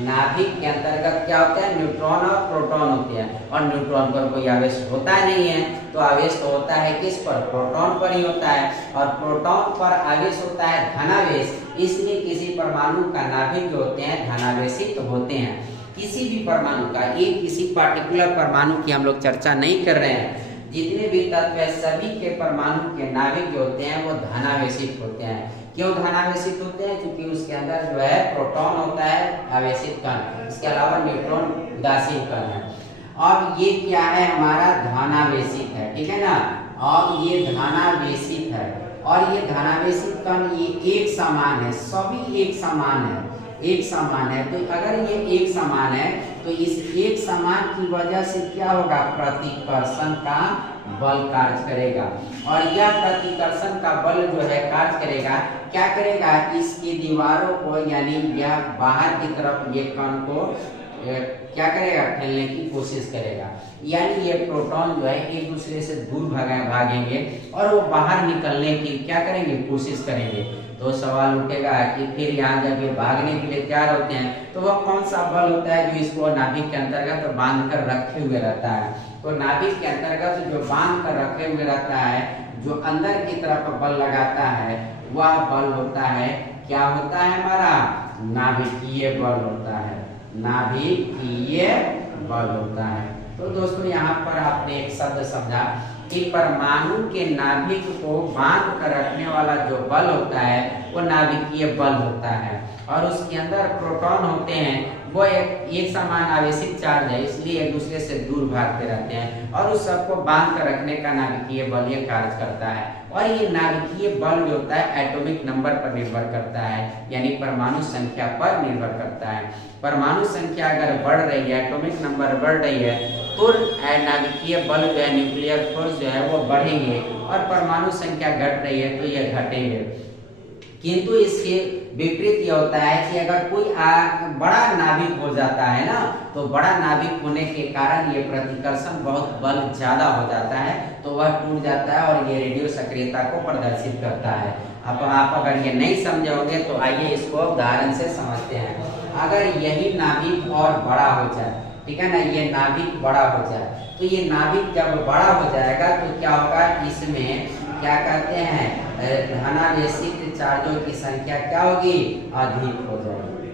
नाभिक के अंतर्गत क्या होते हैं, न्यूट्रॉन और प्रोटॉन होते हैं, और न्यूट्रॉन पर कोई आवेश होता नहीं है, तो आवेश तो होता है किस पर, प्रोटॉन पर ही होता है, और प्रोटॉन पर आवेश होता है धनावेश, इसलिए किसी परमाणु का नाभिक जो होते हैं धनावेशित तो होते हैं। किसी भी परमाणु का, एक किसी पार्टिकुलर परमाणु की हम लोग चर्चा नहीं कर रहे हैं, जितने भी तत्व है सभी के परमाणु के नाभिक जो होते हैं वो धनावेशित होते हैं। क्यों धनावेशित होते हैं, क्योंकि उसके अंदर जो है प्रोटॉन होता है आवेशित कण, इसके अलावा न्यूट्रॉन उदासीन कण है। अब ये क्या है, हमारा धनावेशित है, ठीक है ना, और ये धनावेशित है, और ये धनावेशित कण ये एक समान है, सभी एक समान है, एक समान है। तो अगर ये एक समान है तो इस एक समान की वजह से क्या होगा, प्रतिकर्षण का बल कार्य करेगा, और यह प्रतिकर्षण का बल जो है कार्य करेगा, क्या करेगा, इसकी दीवारों को यानी यह बाहर की तरफ ये कण को क्या करेगा, फैलने की कोशिश करेगा, यानी ये प्रोटॉन जो है एक दूसरे से दूर भागेंगे और वो बाहर निकलने की क्या करेंगे, कोशिश करेंगे। तो सवाल उठेगा कि फिर यहाँ जब ये भागने के लिए तैयार होते हैं तो वह कौन सा बल होता है जो इसको नाभिक के अंतर्गत बांध कर रखे हुए रहता है। तो नाभिक के अंतर्गत जो बांध कर रखे हुए रहता है, जो अंदर की तरफ बल लगाता है, वह बल होता है, क्या होता है, हमारा नाभिकीय बल होता है, नाभिकीय बल होता है। तो दोस्तों यहाँ पर आपने एक शब्द समझा कि परमाणु के नाभिक को बांध कर रखने वाला जो बल होता है वो नाभिकीय बल होता है, और उसके अंदर प्रोटॉन होते हैं, वो एक समान आवेशित चार्ज है, इसलिए एक दूसरे से दूर भागते रहते हैं, और उस सबको बांध कर रखने का नाभिकीय बल ये कार्य करता है। और ये नाभिकीय बल जो होता है एटॉमिक नंबर पर निर्भर करता है, यानी परमाणु संख्या पर निर्भर करता है। परमाणु संख्या अगर बढ़ रही है, एटॉमिक नंबर बढ़ रही है, तो नाभिकीय बल जो है, न्यूक्लियर फोर्स जो है वो बढ़ेंगे, और परमाणु संख्या घट रही है तो ये घटेंगे। किंतु इसके विपरीत ये होता है कि अगर कोई बड़ा नाभिक हो जाता है ना, तो बड़ा नाभिक होने के कारण ये प्रतिकर्षण बहुत बल ज्यादा हो जाता है, तो वह टूट जाता है और ये रेडियो सक्रियता को प्रदर्शित करता है। अब आप अगर ये नहीं समझोगे तो आइए इसको उदाहरण से समझते हैं। अगर यही नाभिक और बड़ा हो जाए, ठीक है ना, ये नाभिक बड़ा हो जाए, तो ये नाभिक जब बड़ा हो जाएगा तो क्या होगा, इसमें क्या कहते हैं, धनावेशित चार्जों की संख्या क्या होगी, अधिक हो जाएगी,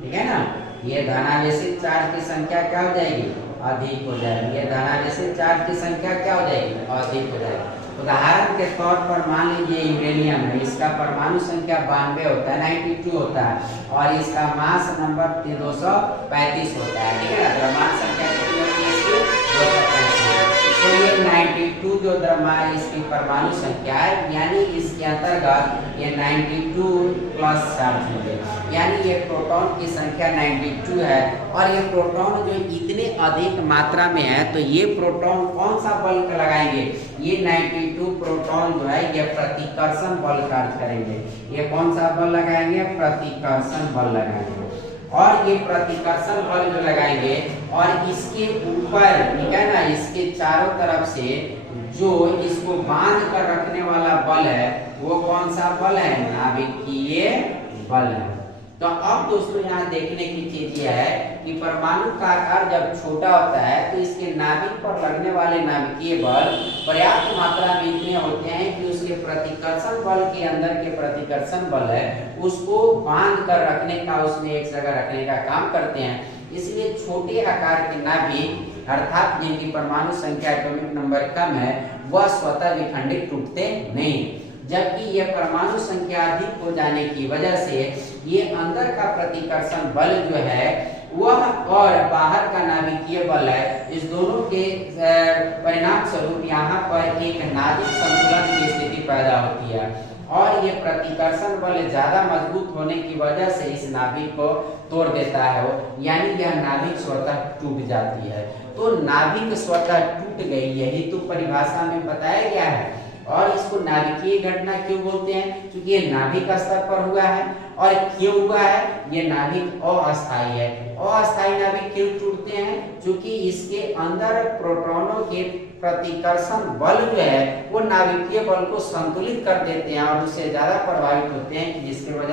ठीक है ना, ये धनावेशित चार्ज की संख्या क्या हो जाएगी, अधिक हो जाएगी, ये धनावेशित चार्ज की संख्या क्या हो जाएगी, अधिक हो जाएगी। उदाहरण के तौर पर मान लीजिए यूरेनियम है, इसका परमाणु संख्या 92 होता है, 92 होता है, और इसका मास नंबर 235 होता है, ठीक है ना, द्रव्यमान संख्या कितनी होती है इसकी, 235। तो ये 92 जो द्रव्यमान इसकी परमाणु संख्या है, यानी इसके अंतर्गत ये 92 प्लस चार्ज होंगे, यानी ये प्रोटॉन की संख्या 92 है, और ये प्रोटॉन जो इतने अधिक मात्रा में है, तो ये प्रोटॉन कौन सा बल लगाएंगे, ये 92 प्रोटॉन जो है ये प्रतिकर्षण बल कार्य करेंगे। ये कौन सा बल लगाएंगे, प्रतिकर्षण बल लगाएंगे, और ये प्रतिकर्षण बल जो लगाएंगे, और इसके ऊपर, ठीक है ना, इसके चारों तरफ से जो इसको बांध कर रखने वाला बल है वो कौन सा बल है, नाभिकीय बल है। तो अब दोस्तों यहाँ देखने की चीज यह है कि परमाणु का आकार जब छोटा होता है तो इसके नाभिक पर लगने वाले नाभिकीय बल पर्याप्त मात्रा में इतने होते हैं कि उसके प्रतिकर्षण बल के अंदर के प्रतिकर्षण बल है उसको बांध कर रखने का, उसमें एक जगह रखने का काम करते हैं। इसलिए छोटे आकार के नाभिक अर्थात जिनकी परमाणु संख्या एटॉमिक नंबर कम है वह स्वतः विखंडित टूटते नहीं, जबकि यह परमाणु संख्या अधिक हो जाने की वजह से ये अंदर का प्रतिकर्षण बल जो है वह और बाहर का नाभिकीय बल है, इस दोनों के परिणाम स्वरूप यहाँ पर एक नाभिक संतुलन की स्थिति पैदा होती है, और ये प्रतिकर्षण बल ज्यादा मजबूत होने की वजह से इस नाभिक को तोड़ देता है, यानी यह नाभिक स्वतः टूट जाती है। तो नाभिक स्वतः टूट गई, यही तो परिभाषा में बताया गया है। और इसको नाभिकीय घटना क्यों बोलते हैं, क्योंकि ये नाभिक स्तर पर हुआ है। और क्यों हुआ है, ये नाभिक अस्थायी है। अस्थायी नाभिक क्यों टूटते हैं, क्योंकि इसके अंदर प्रोटॉनों के प्रतिकर्षण बल जो है वो नाभिकीय बल को संतुलित कर देते हैं और उससे ज्यादा प्रभावित होते हैं, जिसके वजह